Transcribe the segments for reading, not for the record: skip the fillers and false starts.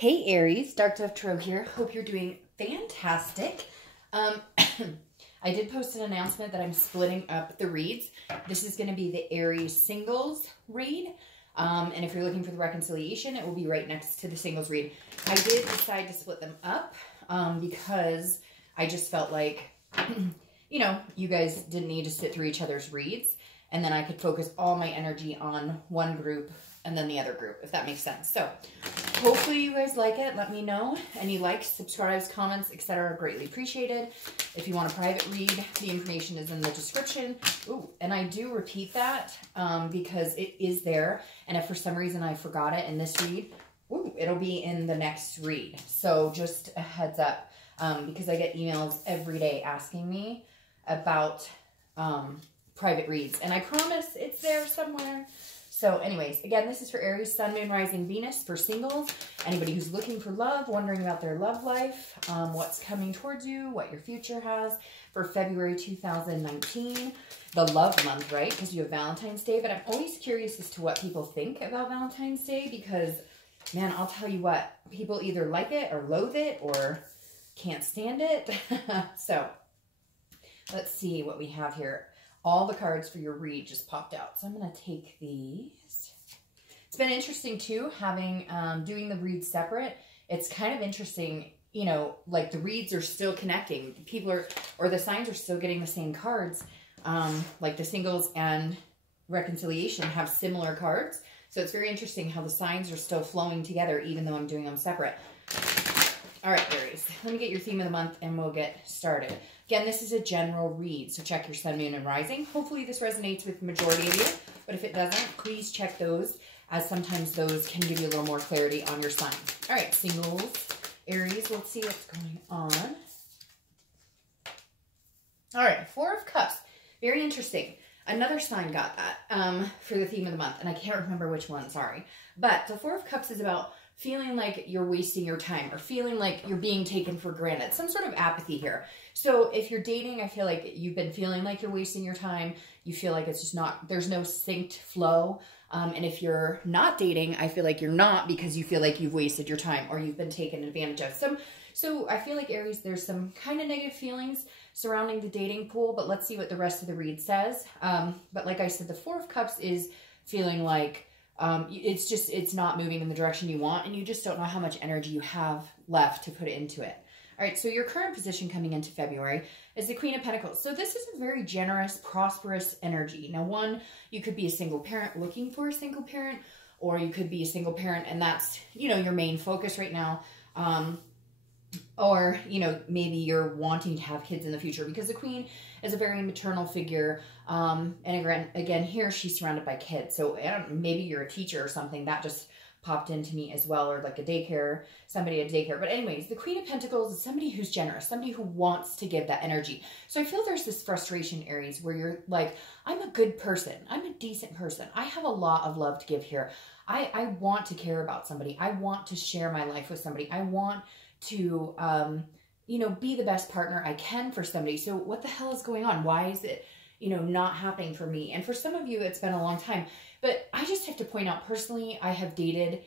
Hey Aries, Dark Dove Tarot here. Hope you're doing fantastic. I did post an announcement that I'm splitting up the reads. This is going to be the Aries singles read. And if you're looking for the reconciliation, it will be right next to the singles read. I did decide to split them up because I just felt like, you know, you guys didn't need to sit through each other's reads. And then I could focus all my energy on one group and then the other group, if that makes sense. So hopefully you guys like it. Let me know. Any likes, subscribes, comments, etc. are greatly appreciated. If you want a private read, the information is in the description. Ooh, and I do repeat that because it is there. And if for some reason I forgot it in this read, ooh, it'll be in the next read. So just a heads up because I get emails every day asking me about private reads. And I promise it's there somewhere. So anyways, again, this is for Aries, Sun, Moon, Rising, Venus for singles. Anybody who's looking for love, wondering about their love life, what's coming towards you, what your future has for February 2019. The love month, right? Because you have Valentine's Day. But I'm always curious as to what people think about Valentine's Day because, man, I'll tell you what. People either like it or loathe it or can't stand it. So let's see what we have here. All the cards for your read just popped out. So I'm going to take these. It's been interesting too, having, doing the reads separate. It's kind of interesting, you know, like the reads are still connecting. People are, or the signs are still getting the same cards. Like the singles and reconciliation have similar cards. So it's very interesting how the signs are still flowing together, even though I'm doing them separate. All right, Aries, let me get your theme of the month and we'll get started. Again, this is a general read, so check your Sun, Moon, and Rising. Hopefully this resonates with the majority of you, but if it doesn't, please check those, as sometimes those can give you a little more clarity on your sign. All right, singles, Aries, let's see what's going on. All right, Four of Cups, very interesting. Another sign got that for the theme of the month, and I can't remember which one, sorry. But the Four of Cups is about feeling like you're wasting your time or feeling like you're being taken for granted. Some sort of apathy here. So if you're dating, I feel like you've been feeling like you're wasting your time. You feel like it's just not, there's no synced flow. And if you're not dating, I feel like you're not because you feel like you've wasted your time or you've been taken advantage of. So I feel like Aries, there's some kind of negative feelings surrounding the dating pool, but let's see what the rest of the read says. But like I said, the Four of Cups is feeling like it's not moving in the direction you want, and you just don't know how much energy you have left to put into it. All right, so your current position coming into February is the Queen of Pentacles. So this is a very generous, prosperous energy. Now, one, you could be a single parent looking for a single parent, or you could be a single parent and that's, you know, your main focus right now. Or, you know, maybe you're wanting to have kids in the future because the Queen is a very maternal figure. And again, here she's surrounded by kids. So I don't know, maybe you're a teacher or something. That just popped into me as well, or like a daycare, somebody at daycare. But anyways, the Queen of Pentacles is somebody who's generous, somebody who wants to give that energy. So I feel there's this frustration, Aries, where you're like, I'm a good person. I'm a decent person. I have a lot of love to give here. I want to care about somebody. I want to share my life with somebody. I want to, you know, be the best partner I can for somebody. So what the hell is going on? Why is it, you know, not happening for me? And for some of you, it's been a long time. But I just have to point out, personally, I have dated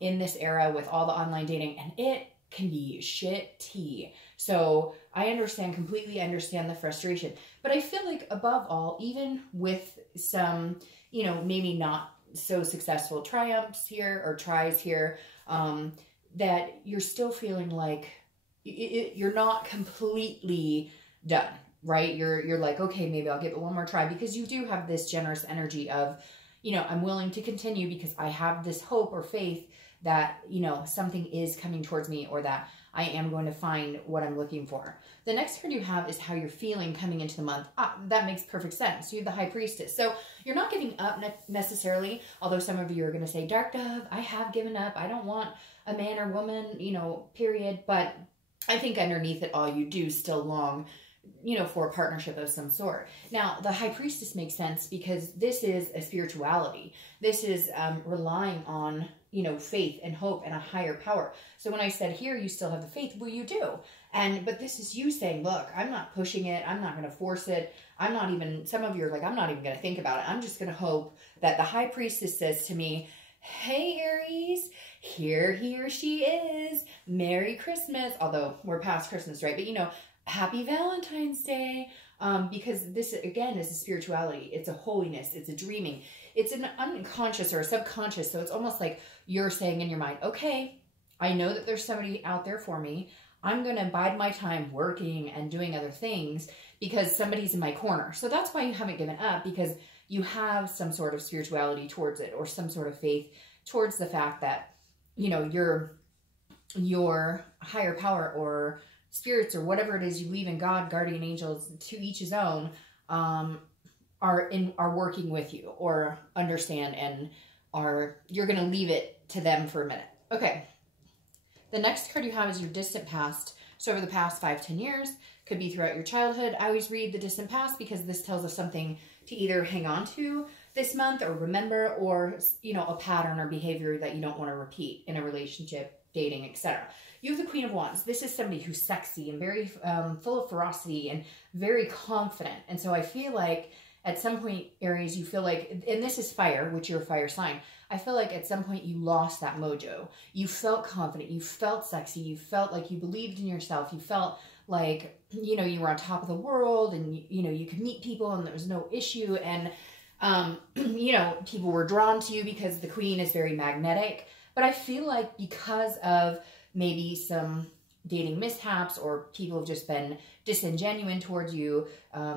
in this era with all the online dating, and it can be shitty. So I completely understand the frustration. But I feel like above all, even with some, you know, maybe not so successful triumphs here or tries here, that you're still feeling like you're not completely done, right? You're like, okay, maybe I'll give it one more try, because you do have this generous energy of, you know, I'm willing to continue because I have this hope or faith that, you know, something is coming towards me, or that I am going to find what I'm looking for. The next card you have is how you're feeling coming into the month. That makes perfect sense. You have the High Priestess. So you're not giving up necessarily, although some of you are going to say, Dark Dove, I have given up. I don't want a man or woman, you know, period. But I think underneath it all, you do still long, you know, for a partnership of some sort. Now, the High Priestess makes sense because this is a spirituality. This is relying on, you know, faith and hope and a higher power. So when I said here, you still have the faith, well, you do. But this is you saying, look, I'm not pushing it. I'm not going to force it. I'm not even, some of you are like, I'm not even going to think about it. I'm just going to hope that the High Priestess says to me, hey, Aries, here he or she is. Merry Christmas. Although we're past Christmas, right? But you know, happy Valentine's Day. Because this, again, is a spirituality. It's a holiness. It's a dreaming. It's an unconscious or a subconscious. So it's almost like you're saying in your mind, okay, I know that there's somebody out there for me. I'm going to bide my time working and doing other things because somebody's in my corner. So that's why you haven't given up, because you have some sort of spirituality towards it, or some sort of faith towards the fact that, you know, your higher power or spirits or whatever it is you believe in, God, guardian angels, to each his own, are working with you, or understand, and you're going to leave it to them for a minute. Okay. The next card you have is your distant past. So over the past 5-10 years, could be throughout your childhood. I always read the distant past because this tells us something to either hang on to this month or remember, or, you know, a pattern or behavior that you don't want to repeat in a relationship, dating, etc. You have the Queen of Wands. This is somebody who's sexy and very full of ferocity and very confident. And so I feel like at some point, Aries, you feel like, and this is fire, which you're a fire sign, I feel like at some point you lost that mojo. You felt confident. You felt sexy. You felt like you believed in yourself. You felt like, you know, you were on top of the world, and, you know, you could meet people and there was no issue. And, you know, people were drawn to you because the Queen is very magnetic. But I feel like because of maybe some dating mishaps, or people have just been disingenuous towards you,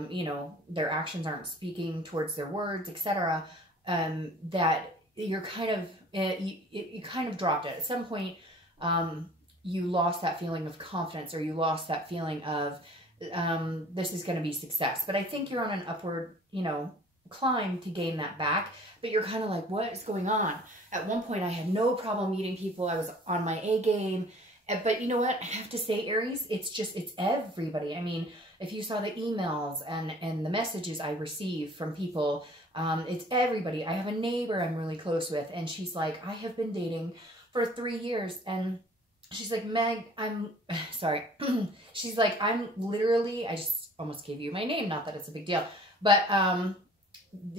you know, their actions aren't speaking towards their words, etc., that you're kind of, you kind of dropped it. At some point, you lost that feeling of confidence, or you lost that feeling of, this is going to be success. But I think you're on an upward, you know, climb to gain that back. But you're kind of like, what is going on? At one point, I had no problem meeting people. I was on my A game. But you know what? I have to say, Aries, it's everybody. I mean, if you saw the emails and the messages I receive from people, it's everybody. I have a neighbor I'm really close with, and she's like, I have been dating for 3 years, and she's like, Meg, I'm sorry. She's like, I'm literally, I just almost gave you my name, not that it's a big deal, but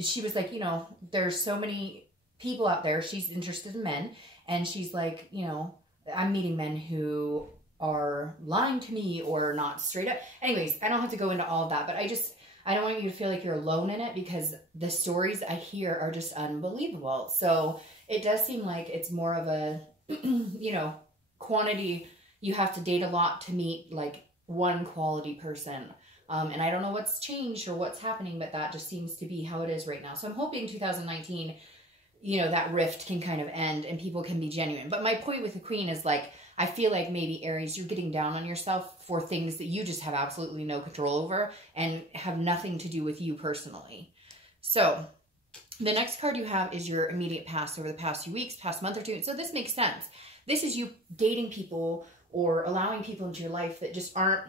she was like, you know, there's so many people out there. She's interested in men, and she's like, you know, I'm meeting men who are lying to me or not straight up. Anyways, I don't have to go into all of that, but I don't want you to feel like you're alone in it, because the stories I hear are just unbelievable. So it does seem like it's more of a, you know, quantity. You have to date a lot to meet like one quality person. And I don't know what's changed or what's happening, but that just seems to be how it is right now. So I'm hoping 2019, you know, that rift can kind of end and people can be genuine. But my point with the Queen is like, I feel like maybe, Aries, you're getting down on yourself for things that you just have absolutely no control over and have nothing to do with you personally. So the next card you have is your immediate past over the past few weeks, past month or two. So this makes sense. This is you dating people or allowing people into your life that just aren't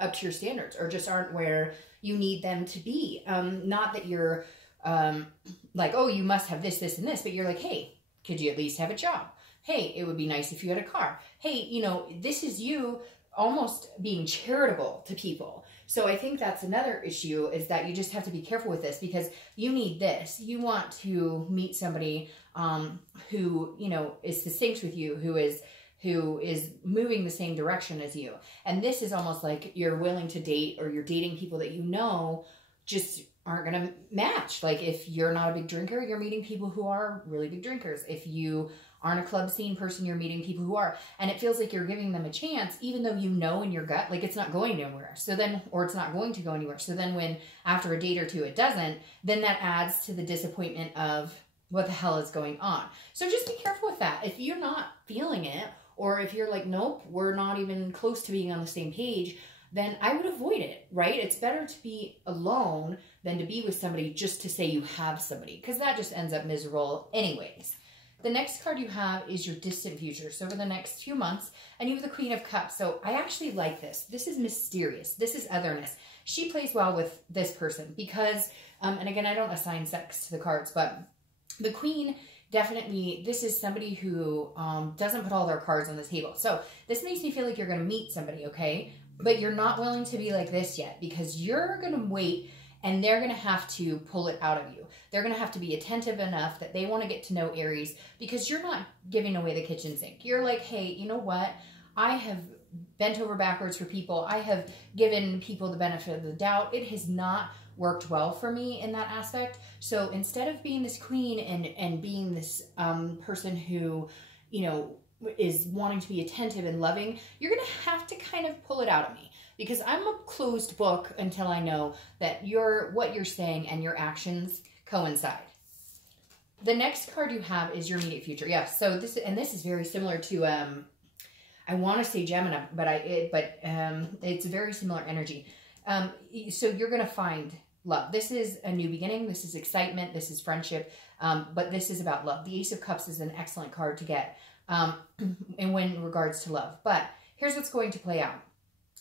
up to your standards, or just aren't where you need them to be. Not that you're like, oh, you must have this, this, and this, but you're like, hey, could you at least have a job? Hey, it would be nice if you had a car. Hey, you know, this is you almost being charitable to people. So I think that's another issue, is that you just have to be careful with this, because you need this. You want to meet somebody who, you know, is distinct with you, who is moving the same direction as you. And this is almost like you're willing to date, or you're dating people that you know just aren't going to match. Like if you're not a big drinker, you're meeting people who are really big drinkers. If you aren't a club scene person, you're meeting people who are. And it feels like you're giving them a chance, even though you know in your gut, like it's not going anywhere. So then, or it's not going to go anywhere. So then when after a date or two it doesn't, then that adds to the disappointment of what the hell is going on. So just be careful with that. If you're not feeling it, or if you're like, nope, we're not even close to being on the same page, then I would avoid it, right? It's better to be alone than to be with somebody just to say you have somebody, because that just ends up miserable anyways. The next card you have is your distant future. So over the next few months, and you have the Queen of Cups. So I actually like this. This is mysterious. This is otherness. She plays well with this person because, and again, I don't assign sex to the cards, but the Queen definitely, this is somebody who doesn't put all their cards on the table. So this makes me feel like you're going to meet somebody, okay? But you're not willing to be like this yet, because you're going to wait and they're going to have to pull it out of you. They're going to have to be attentive enough that they want to get to know Aries, because you're not giving away the kitchen sink. You're like, hey, you know what? I have bent over backwards for people. I have given people the benefit of the doubt. It has not worked well for me in that aspect. So instead of being this queen and being this person who, you know, is wanting to be attentive and loving, you're going to have to kind of pull it out of me, because I'm a closed book until I know that what you're saying and your actions coincide. The next card you have is your immediate future. Yeah, so this is very similar to I want to say Gemini, but it's very similar energy. So you're going to find love. This is a new beginning. This is excitement. This is friendship. But this is about love. The Ace of Cups is an excellent card to get in regards to love. But here's what's going to play out.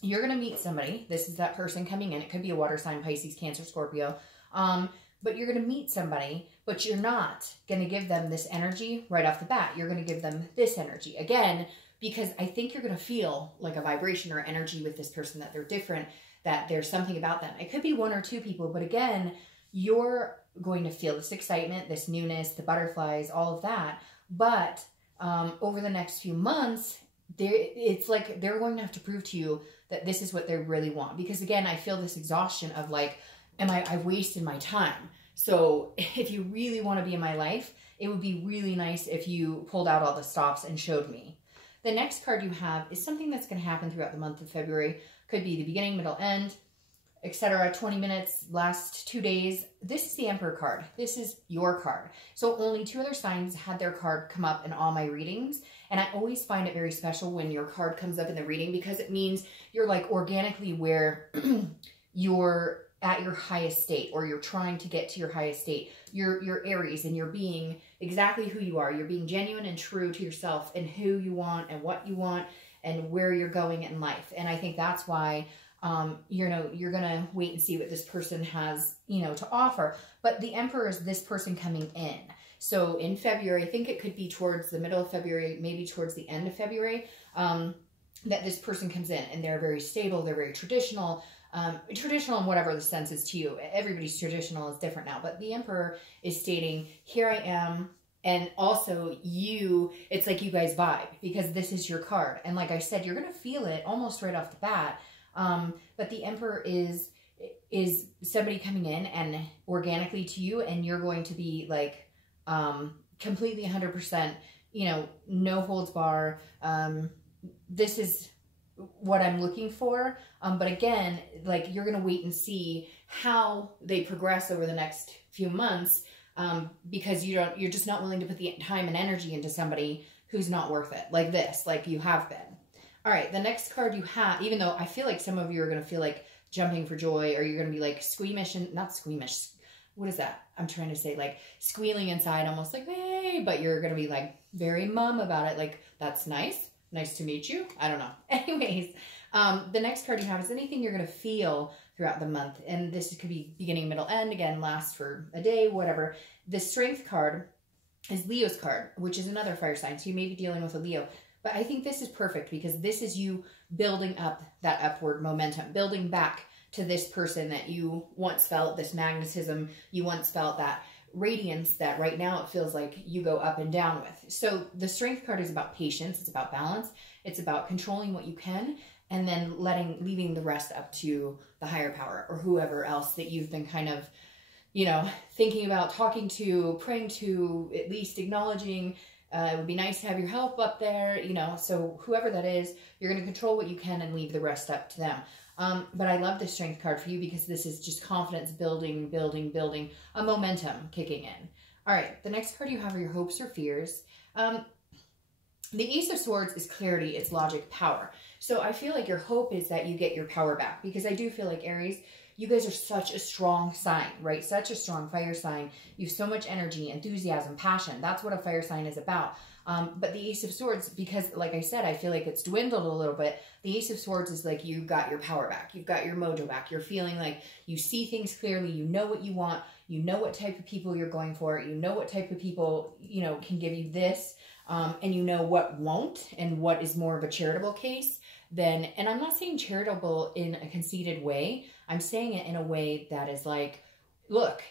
You're going to meet somebody. This is that person coming in. It could be a water sign, Pisces, Cancer, Scorpio. But you're going to meet somebody, but you're not going to give them this energy right off the bat. You're going to give them this energy. Again, because I think you're going to feel like a vibration or energy with this person, that they're different, that there's something about them. It could be one or two people, but again, you're going to feel this excitement, this newness, the butterflies, all of that. But over the next few months, it's like they're going to have to prove to you that this is what they really want. Because again, I feel this exhaustion of like, I've wasted my time. So if you really want to be in my life, it would be really nice if you pulled out all the stops and showed me. The next card you have is something that's going to happen throughout the month of February. Could be the beginning, middle, end, etc. 20 minutes, last 2 days. This is the Emperor card. This is your card. So only 2 other signs had their card come up in all my readings. And I always find it very special when your card comes up in the reading, because it means you're like organically where you're at your highest state, or you're trying to get to your highest state. You're Aries, and you're being exactly who you are. You're being genuine and true to yourself and who you want and what you want and where you're going in life. And I think that's why, you're going to wait and see what this person has, to offer. But the Emperor is this person coming in. So in February, I think it could be towards the middle of February, maybe towards the end of February, that this person comes in, and they're very stable. They're very traditional. Traditional in whatever the sense is to you. Everybody's traditional is different now, but the Emperor is stating, here I am, and also it's like you guys vibe, because this is your card. And like I said, you're going to feel it almost right off the bat. But the Emperor is somebody coming in and organically to you, and you're going to be like, completely 100%, no holds bar. This is what I'm looking for. But again, like, you're going to wait and see how they progress over the next few months, because you're just not willing to put the time and energy into somebody who's not worth it, like this, like you have been. All right, the next card you have, even though I feel like some of you are going to feel like jumping for joy, or you're going to be like squeamish, and not squeamish, what is that? I'm trying to say, like, squealing inside, almost like, hey, but you're going to be like very mum about it. Like, that's nice. Nice to meet you. I don't know. Anyways, the next card you have is anything you're going to feel throughout the month. And this could be beginning, middle, end. Again, last for a day, whatever. The Strength card is Leo's card, which is another fire sign. So you may be dealing with a Leo. But I think this is perfect, because this is you building up that upward momentum, building back to this person that you once felt, this magnetism, you once felt that radiance that right now it feels like you go up and down with. So the Strength card is about patience. It's about balance. It's about controlling what you can, and then leaving the rest up to the higher power, or whoever else that you've been kind of, thinking about, talking to, praying to, at least acknowledging. It would be nice to have your help up there, so whoever that is, you're going to control what you can and leave the rest up to them. But I love the Strength card for you, because this is just confidence building, a momentum kicking in. All right, the next card you have are your hopes or fears. The Ace of Swords is clarity, it's logic, power. So I feel like your hope is that you get your power back, because I do feel like, Aries, you guys are such a strong sign, right? Such a strong fire sign. You have so much energy, enthusiasm, passion. That's what a fire sign is about. But the Ace of Swords, because like I said, I feel like it's dwindled a little bit. The Ace of Swords is like, you got your power back. You've got your mojo back. You're feeling like you see things clearly. You know what you want. You know what type of people you're going for. You know what type of people, can give you this. and you know what won't and what is more of a charitable case, then, and I'm not saying charitable in a conceited way, I'm saying it in a way that is like, look,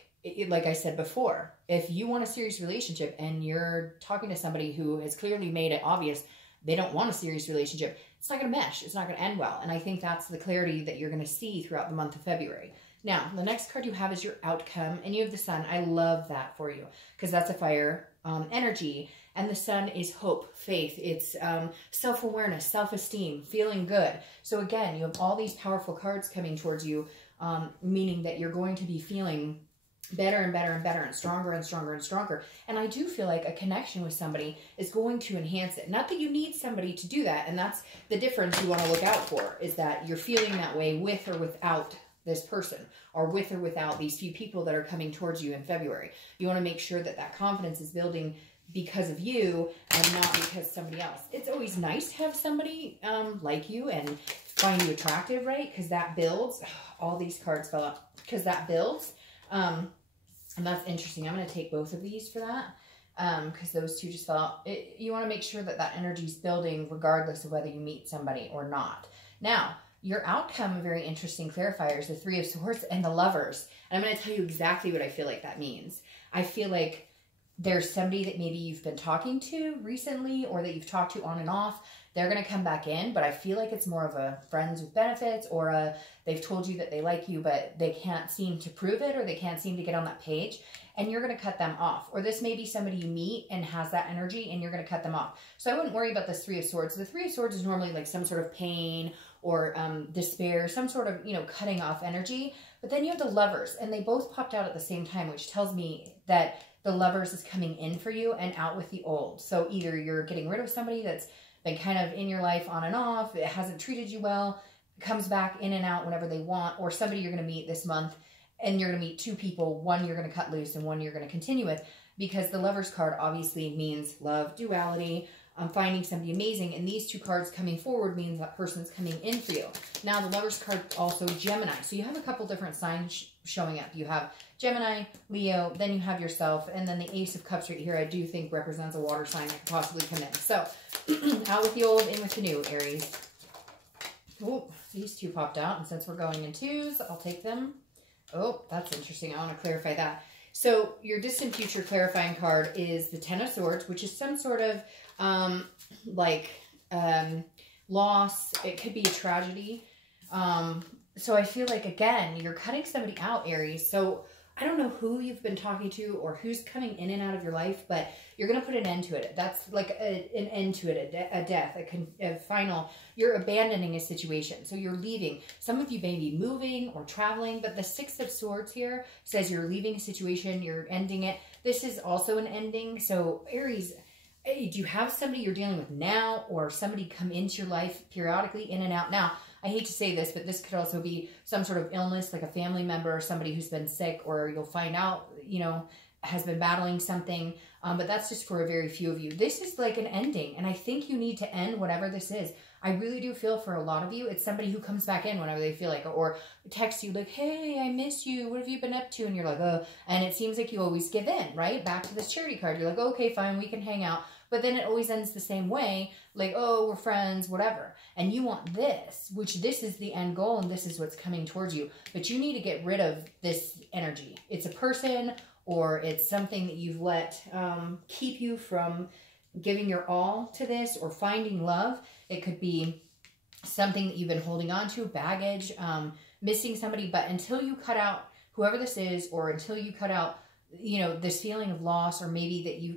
like I said before, if you want a serious relationship and you're talking to somebody who has clearly made it obvious they don't want a serious relationship, it's not going to mesh. It's not going to end well. And I think that's the clarity that you're going to see throughout the month of February. Now, the next card you have is your outcome, and you have the Sun. I love that for you because that's a fire energy. And the Sun is hope, faith. It's self-awareness, self-esteem, feeling good. So again, you have all these powerful cards coming towards you, meaning that you're going to be feeling better and better and better and stronger and stronger and stronger. And I do feel like a connection with somebody is going to enhance it. Not that you need somebody to do that. And that's the difference you want to look out for, is that you're feeling that way with or without this person, or with or without these few people that are coming towards you in February. You want to make sure that that confidence is building because of you and not because somebody else. It's always nice to have somebody like you and find you attractive, right? Because that builds. All these cards fell out because that builds. And that's interesting. I'm going to take both of these for that because those two just fell out. You want to make sure that that energy is building regardless of whether you meet somebody or not. Now, your outcome, a very interesting clarifier, is the Three of Swords and the Lovers. And I'm going to tell you exactly what I feel like that means. I feel like there's somebody that maybe you've been talking to recently or that you've talked to on and off. They're going to come back in, but I feel like it's more of a friends with benefits, or they've told you that they like you, but they can't seem to prove it, or they can't seem to get on that page, and you're going to cut them off. Or this may be somebody you meet and has that energy, and you're going to cut them off. So I wouldn't worry about this Three of Swords. The Three of Swords is normally like some sort of pain or despair, some sort of, you know, cutting off energy. But then you have the Lovers, and they both popped out at the same time, which tells me that the Lovers is coming in for you and out with the old. So either you're getting rid of somebody that's been kind of in your life on and off, it hasn't treated you well, comes back in and out whenever they want, or somebody you're going to meet this month, and you're going to meet two people, one you're going to cut loose and one you're going to continue with, because the Lovers card obviously means love, duality, finding somebody amazing, and these two cards coming forward means that person's coming in for you. Now, the Lovers card also Gemini, so you have a couple different signs showing up. You have Gemini, Leo, then you have yourself, and then the Ace of Cups right here I do think represents a water sign that could possibly come in. So, out with the old, in with the new, Aries. Oh, these two popped out, and since we're going in twos, I'll take them. Oh, that's interesting. I want to clarify that. So, your distant future clarifying card is the Ten of Swords, which is some sort of loss. It could be a tragedy. So I feel like, again, you're cutting somebody out, Aries. So I don't know who you've been talking to or who's coming in and out of your life, but you're going to put an end to it. That's like an end to it, a death, a final. You're abandoning a situation. So you're leaving. Some of you may be moving or traveling, but the Six of Swords here says you're leaving a situation, you're ending it. This is also an ending. So Aries, do you have somebody you're dealing with now, or somebody come into your life periodically, in and out? Now, I hate to say this, but this could also be some sort of illness, like a family member or somebody who's been sick, or you'll find out, you know, has been battling something. But that's just for a very few of you. This is like an ending, and I think you need to end whatever this is. I really do feel for a lot of you, it's somebody who comes back in whenever they feel like it, or texts you like, hey, I miss you. What have you been up to? And you're like, oh, and it seems like you always give in, right? Back to this charity card. You're like, okay, fine, we can hang out. But then it always ends the same way, like, oh, we're friends, whatever. And you want this, which this is the end goal, and this is what's coming towards you. But you need to get rid of this energy. It's a person, or it's something that you've let keep you from giving your all to this or finding love. It could be something that you've been holding on to, baggage, missing somebody. But until you cut out whoever this is, or until you cut out, you know, this feeling of loss, or maybe that you,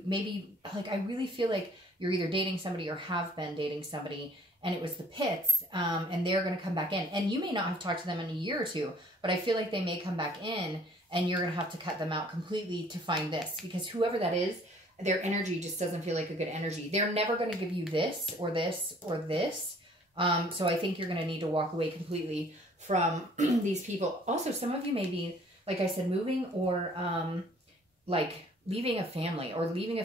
like, I really feel like you're either dating somebody or have been dating somebody, and it was the pits, and they're going to come back in. And you may not have talked to them in a year or two, but I feel like they may come back in, and you're going to have to cut them out completely to find this, because whoever that is, their energy just doesn't feel like a good energy. They're never going to give you this or this or this. So I think you're going to need to walk away completely from these people. Also, some of you may be, like I said, moving, or like leaving a family, or leaving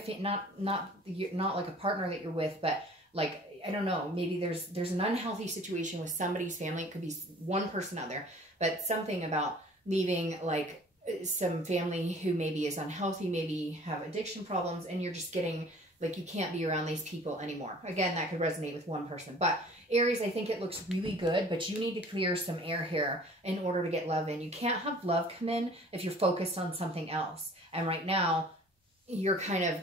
not like a partner that you're with, but like, I don't know, maybe there's an unhealthy situation with somebody's family. It could be one person out there, but something about leaving, like some family who maybe is unhealthy, maybe have addiction problems, and you're just getting Like you can't be around these people anymore. Again, that could resonate with one person. But Aries, I think it looks really good, but you need to clear some air here in order to get love in. You can't have love come in if you're focused on something else. And right now, you're kind of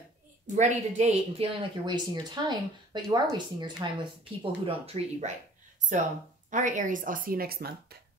ready to date and feeling like you're wasting your time, but you are wasting your time with people who don't treat you right. So, all right, Aries, I'll see you next month.